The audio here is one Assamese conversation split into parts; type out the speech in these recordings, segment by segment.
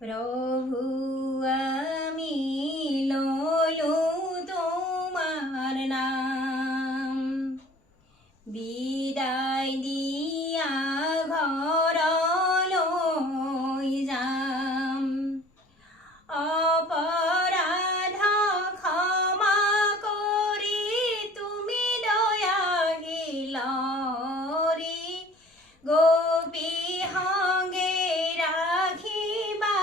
প্ৰভু আমি ললু তোমাৰ নাম, বিদায় দিয়া ঘৰলৈ যাম। অপৰাধ ক্ষমা কৰি তুমি দয়াশীলৰি গোপী সঙ্গে ৰাখিবা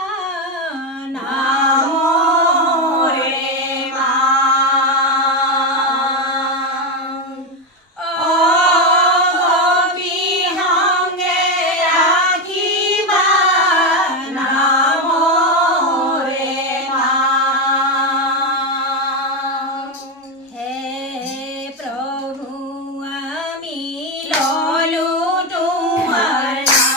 নামৰে মান। গোপী সঙ্গে ৰাখিবা নামৰে মান। হে প্ৰভু আমি ললো তোমাৰ নাম।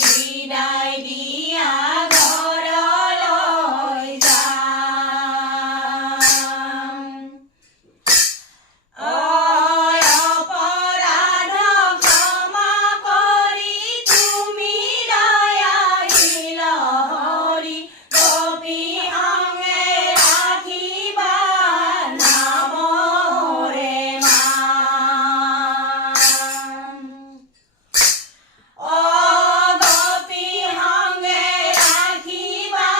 বিদায় দিয়া ঘৰলৈ যাম। অপৰাধ ক্ষমা কৰি তুমি দয়াশীলৰি গোপী সঙ্গে ৰাখিবা নামৰে মান। গোপী সঙ্গে ৰাখিবা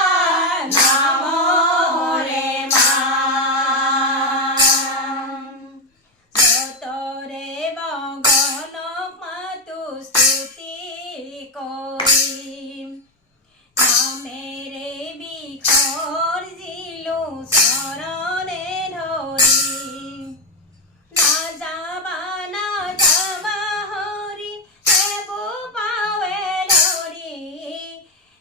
নামৰে মান। যতৰে বগনক মাতো স্তুতি কৰিম, নামেৰে বিসৰ্জিলো চৰণে ধৰি। নাযাবা নাযাবা হৰি সেইবোৰ পাৱে ধৰি,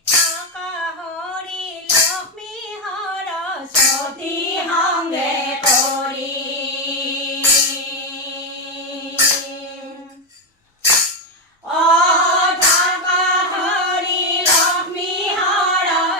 থাকা হৰি লক্ষ্মী সৰস্বতী সঙ্গে কৰি। থাকা হৰি লক্ষ্মী সৰস্বতী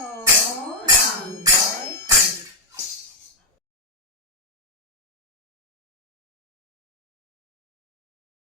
નો